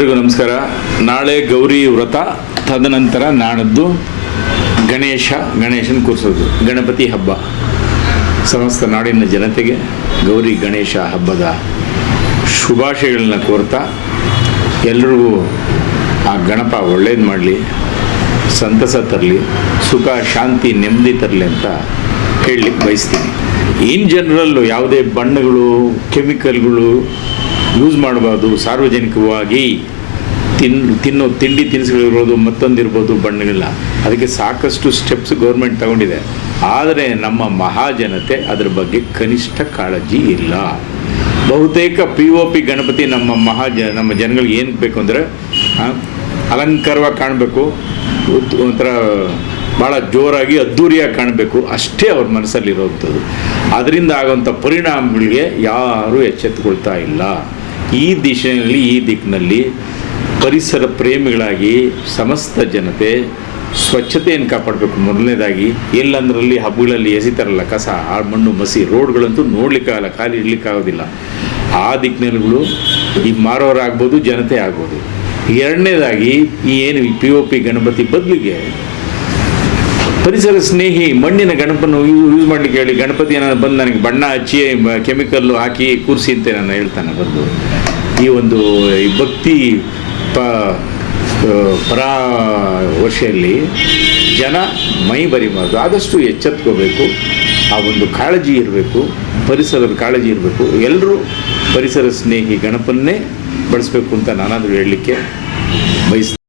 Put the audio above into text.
ಎಲ್ರಿಗೂ ನಮಸ್ಕಾರ. ನಾಳೆ ಗೌರಿ ವ್ರತ, ತದನಂತರ ನಾಡದ್ದು ಗಣೇಶನ ಕೂರಿಸೋದು, ಗಣಪತಿ ಹಬ್ಬ. ಸಮಸ್ತ ನಾಡಿನ ಜನತೆಗೆ ಗೌರಿ ಗಣೇಶ ಹಬ್ಬದ ಶುಭಾಶಯಗಳನ್ನ ಕೋರ್ತಾ, ಎಲ್ರಿಗೂ ಆ ಗಣಪ ಒಳ್ಳೇದು ಮಾಡಲಿ, ಸಂತಸ ತರಲಿ, ಸುಖ ಶಾಂತಿ ನೆಮ್ಮದಿ ತರಲಿ ಅಂತ ಹೇಳಲಿಕ್ಕೆ ಬಯಸ್ತೀನಿ. ಇನ್ ಜನರಲ್ಲು ಯಾವುದೇ ಬಣ್ಣಗಳು ಕೆಮಿಕಲ್ಗಳು ಯೂಸ್ ಮಾಡಬಾರ್ದು. ಸಾರ್ವಜನಿಕವಾಗಿ ತಿನ್ನೋ ತಿಂಡಿ ತಿನಿಸುಗಳಿರ್ಬೋದು, ಮತ್ತೊಂದಿರ್ಬೋದು, ಬಣ್ಣಗಳನ್ನ ಅದಕ್ಕೆ ಸಾಕಷ್ಟು ಸ್ಟೆಪ್ಸ್ ಗೌರ್ಮೆಂಟ್ ತಗೊಂಡಿದೆ. ಆದರೆ ನಮ್ಮ ಮಹಾಜನತೆ ಅದರ ಬಗ್ಗೆ ಕನಿಷ್ಠ ಕಾಳಜಿ ಇಲ್ಲ. ಬಹುತೇಕ POP ಗಣಪತಿ ನಮ್ಮ ಜನಗಳಿಗೆ ಏನು ಬೇಕು ಅಂದರೆ ಅಲಂಕಾರವಾಗಿ ಕಾಣಬೇಕು, ಒಂಥರ ಭಾಳ ಜೋರಾಗಿ ಅದ್ಧೂರಿಯಾಗಿ ಕಾಣಬೇಕು, ಅಷ್ಟೇ ಅವ್ರ ಮನಸ್ಸಲ್ಲಿರೋವಂಥದ್ದು. ಅದರಿಂದ ಆಗುವಂಥ ಪರಿಣಾಮಗಳಿಗೆ ಯಾರೂ ಎಚ್ಚೆತ್ತುಕೊಳ್ತಾ ಇಲ್ಲ. ಈ ದಿಕ್ಕಿನಲ್ಲಿ ಪರಿಸರ ಪ್ರೇಮಿಗಳಾಗಿ ಸಮಸ್ತ ಜನತೆ ಸ್ವಚ್ಛತೆಯನ್ನು ಕಾಪಾಡಬೇಕು. ಮೊದಲನೇದಾಗಿ ಎಲ್ಲಂದ್ರಲ್ಲಿ ಹಬ್ಬಗಳಲ್ಲಿ ಎಸಿತಾರಲ್ಲ ಕಸ, ಆ ಮಣ್ಣು ಮಸಿ, ರೋಡ್ಗಳಂತೂ ನೋಡ್ಲಿಕ್ಕಾಗಲ್ಲ, ಖಾಲಿ ಇಡ್ಲಿಕ್ಕಾಗೋದಿಲ್ಲ. ಆ ದಿಕ್ಕಿನಲ್ಲಿಗಳು ಈ ಮಾರೋರಾಗ್ಬೋದು, ಜನತೆ ಆಗ್ಬೋದು. ಎರಡನೇದಾಗಿ ಈ ಏನು POP ಗಣಪತಿ ಬದಲಿಗೆ ಪರಿಸರ ಸ್ನೇಹಿ ಮಣ್ಣಿನ ಗಣಪನ ಯೂಸ್ ಮಾಡಲಿಕ್ಕೆ ಹೇಳಿ. ಗಣಪತಿ ಬಂದು ನನಗೆ ಬಣ್ಣ ಹಚ್ಚಿ ಕೆಮಿಕಲ್ಲು ಹಾಕಿ ಕೂರಿಸಿ ಅಂತ ನಾನು ಹೇಳ್ತಾನೆ ಬಂದು. ಈ ಒಂದು ಭಕ್ತಿ ವರ್ಷದಲ್ಲಿ ಜನ ಮೈ ಬರಿಬಾರ್ದು, ಆದಷ್ಟು ಎಚ್ಚೆತ್ಕೋಬೇಕು. ಆ ಒಂದು ಕಾಳಜಿ ಇರಬೇಕು, ಪರಿಸರದ ಕಾಳಜಿ ಇರಬೇಕು. ಎಲ್ಲರೂ ಪರಿಸರ ಸ್ನೇಹಿ ಗಣಪನ್ನೇ ಬಳಸಬೇಕು ಅಂತ ನಾನಾದರೂ ಹೇಳಲಿಕ್ಕೆ ಬಯಸ್ತೀನಿ.